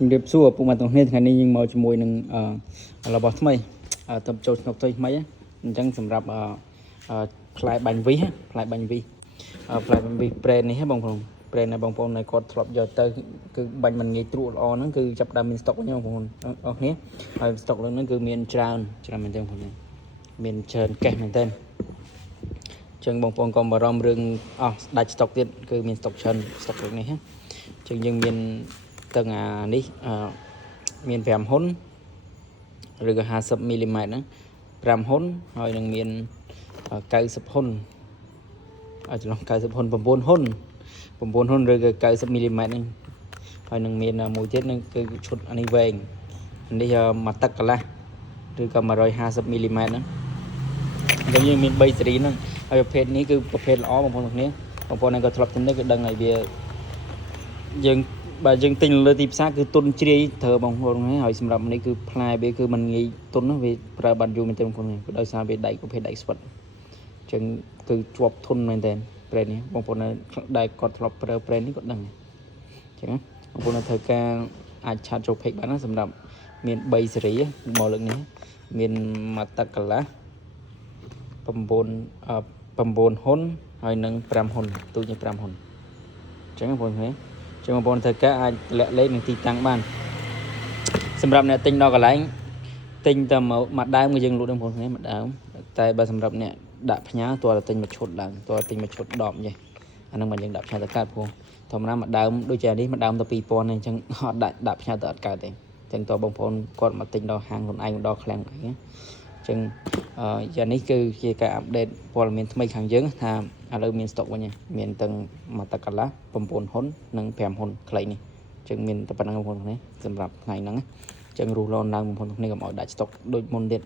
ជំរាបសួរពុកម៉ែទាំងគ្នាថ្ងៃនេះយើងមកជាមួយនឹងរបស់ថ្មីទៅចូលស្នុកទៅថ្មីអញ្ចឹងសម្រាប់ផ្លែបាញ់វីផ្លែបាញ់វីប្រេននេះបងប្អូនប្រេនណាបងប្អូនគាត់ធ្លាប់យកទៅគឺបាញ់មិនងាយត្រួតល្អហ្នឹងគឺចាប់ដើមមានស្តុកវិញបងប្អូនអរគ្នាហើយស្តុកលើហ្នឹងគឺមានច្រើនមែនទេបងប្អូនមានច្រើនកេះមែនទេអញ្ចឹងបងប្អូនកុំបារម្ភរឿងដាច់ស្តុកទៀតគឺមានស្តុកច្រើនស្តុកលើនេះអញ្ចឹងយើងមានទាំងនេះមាន5ហ៊ុនឬក៏50មីលីម៉ែត្រហ្នឹង5ហ៊ុនហើយនឹងមាន90ហ៊ុនច្រឡំ90ហ៊ុន9ហ៊ុនឬក៏90មីលីម៉ែត្រហ្នឹងហើយនឹងមានមួយទៀតហ្នឹងគឺឈុតនេះវែងនេះមួយទឹកកន្លះឬក៏150មីលីម៉ែត្រហ្នឹងអញ្ចឹងយើងមាន3ស៊េរីហ្នឹងហើយប្រភេទនេះគឺប្រភេទល្អបងប្អូនទាំងគ្នាបងប្អូនក៏ធ្លាប់ទិញទៅគឺដឹងហើយវាយើងបើយើងទិញលើទីផ្សារគឺទុនជ្រាយត្រូវបងប្អូនហើយសម្រាប់នេះគឺផ្លែវាគឺมันងាយទុនណាវាប្រើបានយូរមែនទេបងប្អូនគឺដោយសារវាដែកប្រភេទដែកស្វិតអញ្ចឹងគឺជាប់ធន់មែនទេប្រេននេះបងប្អូនដែលគាត់ធ្លាប់ប្រើប្រេននេះគាត់ដឹងអញ្ចឹងបងប្អូនត្រូវការអាចឆាតចូល page បានណាសម្រាប់មាន3ស៊េរីមកលើកនេះមានមួយទឹកកន្លះ9ហ៊ុនហើយនឹង5ហ៊ុនទូច5ហ៊ុនអញ្ចឹងបងប្អូនឃើញចឹងបងប្អូនត្រូវការអាចលាក់លេខនឹងទីតាំងបានសម្រាប់អ្នកទិញដល់កន្លែងទិញតែមួយដើមគឺយើងលក់ដល់បងប្អូនមួយដើមតែបើសម្រាប់អ្នកដាក់ផ្ញើតើទិញមួយឈុតឡើងតើទិញមួយឈុត10អញ្ចឹងអាហ្នឹងមិនយើងដាក់ផ្ញើទៅកើតព្រោះធម្មតាមួយដើមដូចជានេះមួយដើមទៅ2000អញ្ចឹងអត់ដាក់ផ្ញើទៅអត់កើតទេអញ្ចឹងតើបងប្អូនគាត់មកទិញដល់ហាងខ្លួនឯងដល់ឃ្លាំងឯងអញ្ចឹងយ៉ាងនេះគឺជាការអាប់ដេតព័ត៌មានថ្មីខាងយើងថាឥឡូវមានស្តុកវិញមានទាំងមួយទឹកកន្លះ9ហ៊ុននិង5ហ៊ុនខ្លីនេះអញ្ចឹងមានតែប៉ុណ្្នឹងបងប្អូននេះសម្រាប់ថ្ងៃហ្នឹងអញ្ចឹងរស់រនឡើងបងប្អូននេះកុំឲ្យដាច់ស្តុកដូចមុនទៀត